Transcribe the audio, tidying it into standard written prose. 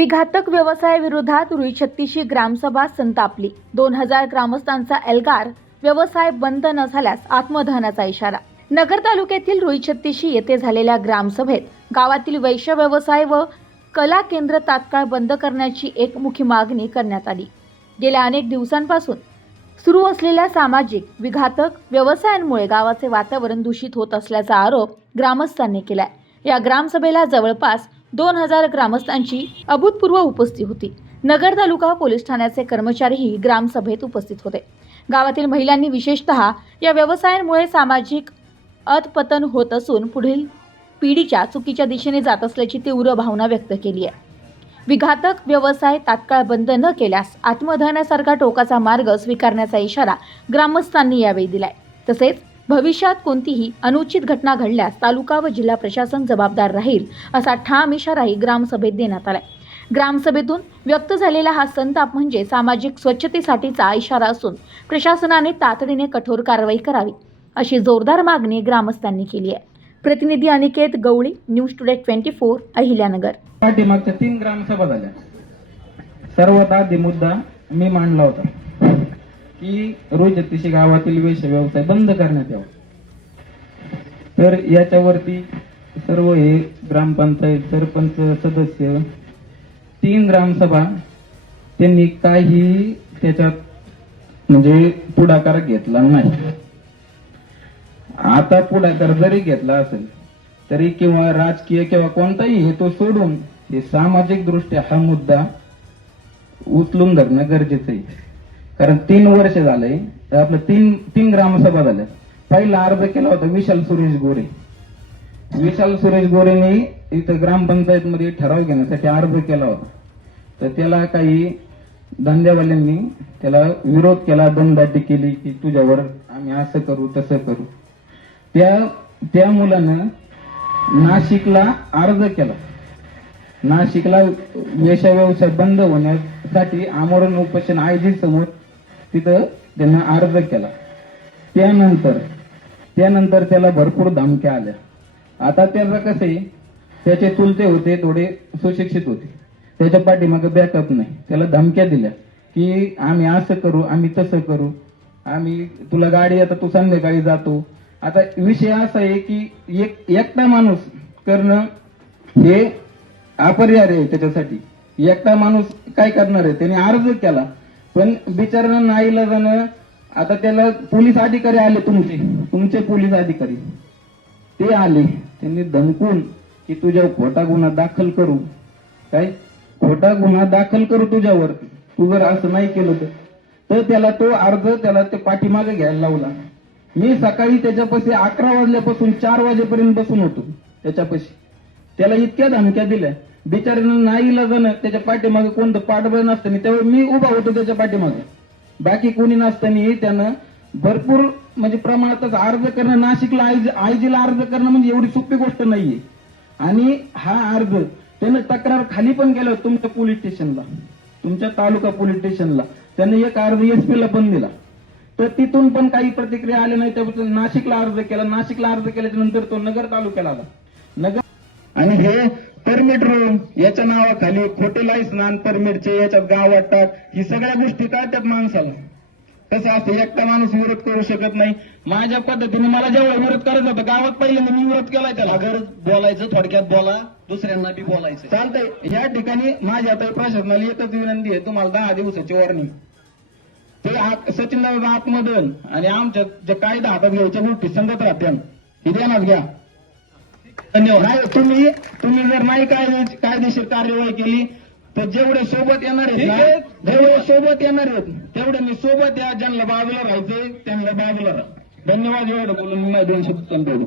विघातक व्यवसायाविरोधात रुई छत्तीसची ग्रामसभा संतापली. 2000 ग्रामस्थांचा एल्गार व्यवसाय बंद न झाल्यास आत्मदहनाचा इशारा. नगर तालुक्यातील रुई छत्तीसची येथे झालेल्या ग्रामसभेत गावातील वैश्य व्यवसाय व कला केंद्र तात्काळ बंद करण्याची एक मुख्य मागणी करण्यात आली. गेल्या अनेक दिवसांपासून सुरू असलेल्या सामाजिक विघातक व्यवसायांमुळे गावाचे वातावरण दूषित होत असल्याचा आरोप ग्रामस्थांनी केलाय. या ग्रामसभेला जवळपास 2000 ग्रामस्थांची अभूतपूर्व उपस्थिती होती. नगर तालुका पोलीस ठाण्याचे कर्मचारीही ग्रामसभेत उपस्थित होते. गावातील महिलांनी विशेषतः या व्यवसायांमुळे सामाजिक अधपतन होत असून पुढील पिढीच्या चुकीच्या दिशेने जात असल्याची तीव्र भावना व्यक्त केली आहे. विघातक व्यवसाय तात्काळ बंद न केल्यास आत्मदहनासारखा टोकाचा मार्ग स्वीकारण्याचा इशारा ग्रामस्थांनी यावेळी दिलाय. तसेच भविष्यात कोणतीही अनुचित घटना घडल्यास तालुका व जिल्हा प्रशासन जबाबदार राहील असा ठाम इशाराही ग्रामसभेत देण्यात आलाय. ग्रामसभेतून व्यक्त झालेला हा संताप म्हणजे सामाजिक स्वच्छतेसाठीचा इशारा असून प्रशासनाने तातडीने कठोर कारवाई करावी अशी जोरदार मागणी ग्रामस्थांनी केली आहे. प्रतिनिधी अनिकेत गवळी, न्यूज टुडे 24, अहिल्यानगर. पाठीमागच्या 3 ग्रामसभा झाल्या. सर्वात आधी मुद्दा मी मांडला होता की रुई छत्तीसची गावातील वेश्या व्यवसाय बंद करण्यात यावा. तर याच्यावरती सर्व हे ग्रामपंचायत सरपंच सदस्य 3 ग्रामसभा त्यांनी काही त्याच्यात म्हणजे पुढाकार घेतला नाही. आता पुढाकार जरी घेतला असेल तरी किंवा राजकीय किंवा कोणताही हेतू सोडून हे सामाजिक दृष्ट्या हा मुद्दा उचलून धरणं गरजेचं आहे. कारण 3 वर्ष झालंय आपलं तीन ग्रामसभा झाल्या. पहिला अर्ज केला होता विशाल सुरेश गोरे. विशाल सुरेश गोरेने इथं ग्रामपंचायत मध्ये ठराव घेण्यासाठी अर्ज केला होता. तर त्याला काही धंद्यावाल्यांनी त्याला विरोध केला, दमदाटी केली की तुझ्यावर आम्ही असं करू तसं करू. त्या मुलानं नाशिकला अर्ज केला. नाशिकला वेश्या व्यवसाय बंद होण्यासाठी आमरण उपोषण आयोजित समोर तिथं त्यांना अर्ज केला. त्यानंतर त्याला भरपूर धमक्या आल्या. आता त्याचं कसं आहे, त्याचे चुलते होते थोडे सुशिक्षित होते, त्याच्या पाठीमागे बॅकअप नाही. त्याला धमक्या दिल्या की आम्ही असं करू, आम्ही तसं करू, आम्ही तुला गाडी आता तू संध्याकाळी जातो. आता विषय असा आहे की एकटा माणूस करणं हे अपरिहार्य आहे. त्याच्यासाठी एकटा माणूस काय करणार आहे. त्याने अर्ज केला पण बिचारांना नाईलाजानं आता त्याला पोलीस अधिकारी आले, तुमचे पोलीस अधिकारी ते आले. त्यांनी धमकून की तुझ्या खोटा गुन्हा दाखल करू, काय खोटा गुन्हा दाखल करू तुझ्यावर, तू जर असं नाही केलं तर त्याला तो अर्ज त्याला ते पाठीमागे घ्यायला लावला. मी सकाळी त्याच्यापाशी 11 वाजल्यापासून 4 वाजेपर्यंत बसून होतो त्याच्यापाशी. त्याला इतक्या धमक्या दिल्या. बिचाऱ्यानं नाईलाजानं त्याच्या पाठीमागे कोणतं पाठबळ नसताना त्यावेळी मी उभा होतो त्याच्या पाठीमागे, बाकी कोणी नसताना त्यानं भरपूर म्हणजे प्रमाणातच अर्ज करणं, नाशिकला आयजीला अर्ज करणं म्हणजे एवढी सोपी गोष्ट नाहीये. आणि हा अर्ज त्यानं तक्रार खाली पण केला तुमच्या पोलीस स्टेशनला, तुमच्या तालुका पोलीस स्टेशनला. त्यानं एक अर्ज एसपीला पण दिला. तर तिथून पण काही प्रतिक्रिया आली नाही. त्याबद्दल नाशिकला अर्ज केला. नाशिकला अर्ज केल्याच्या नंतर तो नगर तालुक्याला आला. नगर आणि हे परमिट रूम याच्या नावाखाली खोटे लायसन परमिटचे याच्यात गाव वाटतात. ही सगळ्या गोष्टी कळतात माणसाला. कसं असतं, एकटा माणूस विरोध करू शकत नाही. माझ्या पद्धतीने मला जेव्हा विरोध करायचा होता गावात पहिल्यांदा मी विरोध केलाय त्याला. अगर बोलायचं थोडक्यात बोला, दुसऱ्यांना बी बोलायचं चालतंय. या ठिकाणी माझ्या आता प्रशासनाला एकच विनंती आहे, तुम्हाला 10 दिवसाची वॉर्निंग. ते सचिनदादा आत्मदहन आणि आमच्या जे कायदा हातात घ्यायच्या गोष्टी संगत राहत्या हे ध्यानात घ्या. धन्यवाद. तुम्ही जर नाही कायदेशीर कार्यवाही केली तर जेवढे सोबत येणार आहेत तेवढे मी सोबत या. ज्यांना बाजूला राहायचंय त्यांना बाजूला राहा. धन्यवाद. एवढं बोलून मी 2 शब्द संपवतो.